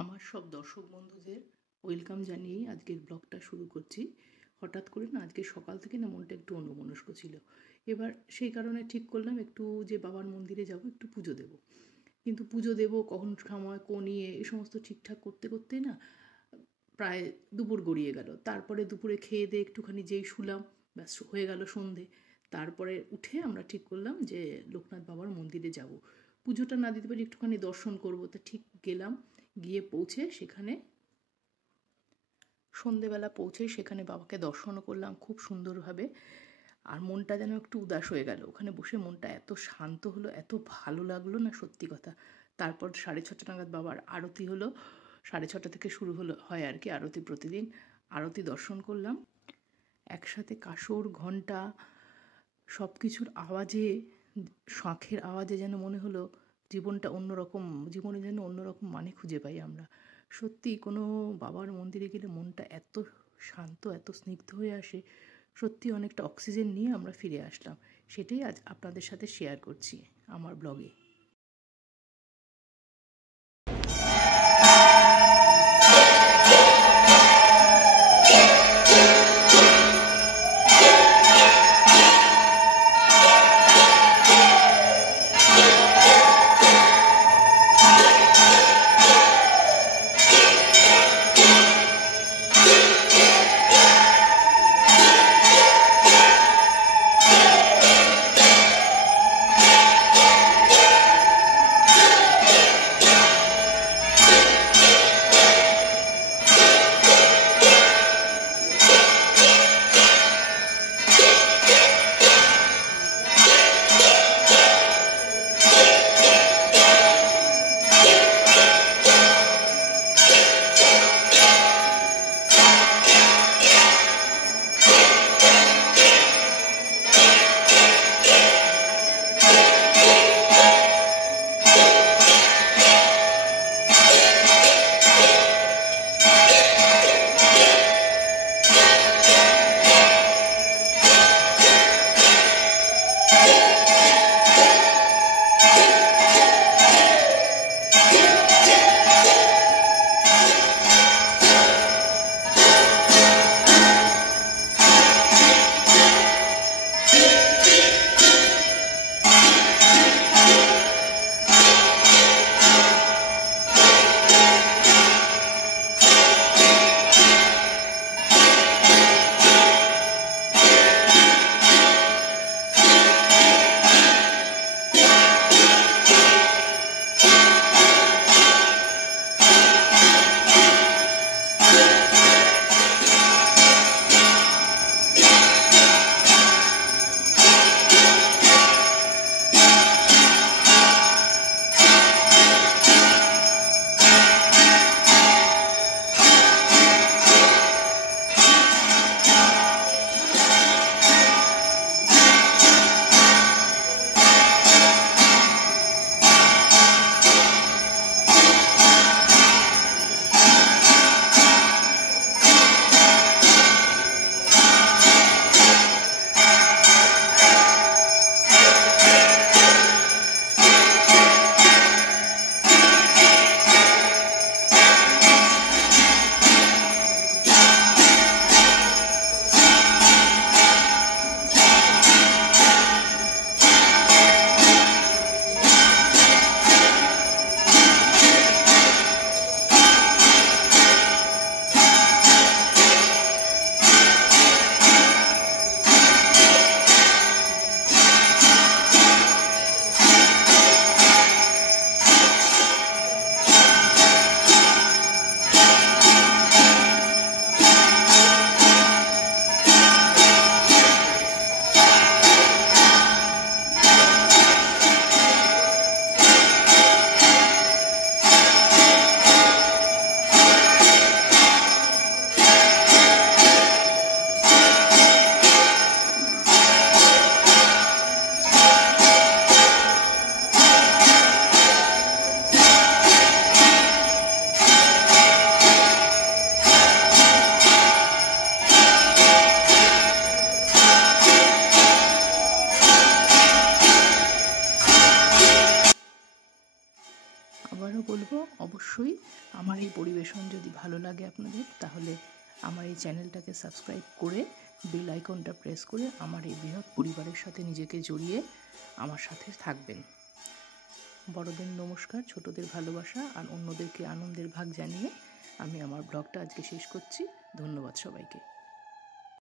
আমার সব দর্শক বন্ধুদের ওয়েলকাম জানিয়েই আজকের ব্লগটা শুরু করছি। হঠাৎ করে না আজকে সকাল থেকে না মনটা একটু অন্যমনস্ক ছিল। এবার সেই কারণে ঠিক করলাম একটু যে বাবার মন্দিরে যাব, একটু পুজো দেব। কিন্তু পুজো দেব কখন, সময় কনিয়ে এই সমস্ত ঠিকঠাক করতে করতেই না প্রায় দুপুর গড়িয়ে গেল। তারপরে দুপুরে খেয়ে দিয়ে একটুখানি যেই শুলাম, ব্যাস হয়ে গেল সন্ধে। তারপরে উঠে আমরা ঠিক করলাম যে লোকনাথ বাবার মন্দিরে যাব, পুজোটা না দিতে পারি একটুখানি দর্শন করব। তা ঠিক গেলাম, গিয়ে পৌঁছে সেখানে সন্ধেবেলা পৌঁছেই সেখানে বাবাকে দর্শনও করলাম খুব সুন্দরভাবে। আর মনটা যেন একটু উদাস হয়ে গেল, ওখানে বসে মনটা এত শান্ত হলো, এত ভালো লাগলো না, সত্যি কথা। তারপর 6:30 নাগাদ বাবার আরতি হলো, 6:30 থেকে শুরু হয় আর কি আরতি। প্রতিদিন আরতি দর্শন করলাম একসাথে। কাসর, ঘণ্টা, সব কিছুর আওয়াজে, শাঁখের আওয়াজে যেন মনে হলো জীবনটা অন্যরকম, জীবনে যেন অন্যরকম মানে খুঁজে পাই আমরা। সত্যি কোনো বাবার মন্দিরে গেলে মনটা এত শান্ত, এত স্নিগ্ধ হয়ে আসে, সত্যি অনেকটা অক্সিজেন নিয়ে আমরা ফিরে আসলাম। সেটাই আজ আপনাদের সাথে শেয়ার করছি আমার ব্লগে। অবশ্যই আমার এই পরিবেশন যদি ভালো লাগে আপনাদের, তাহলে আমার এই চ্যানেলটাকে সাবস্ক্রাইব করে বেল আইকনটা প্রেস করে আমার এই বৃহৎ পরিবারের সাথে নিজেকে জড়িয়ে আমার সাথে থাকবেন। বড়দের নমস্কার, ছোটদের ভালোবাসা আর অন্যদেরকে আনন্দের ভাগ জানিয়ে আমি আমার ব্লগটা আজকে শেষ করছি। ধন্যবাদ সবাইকে।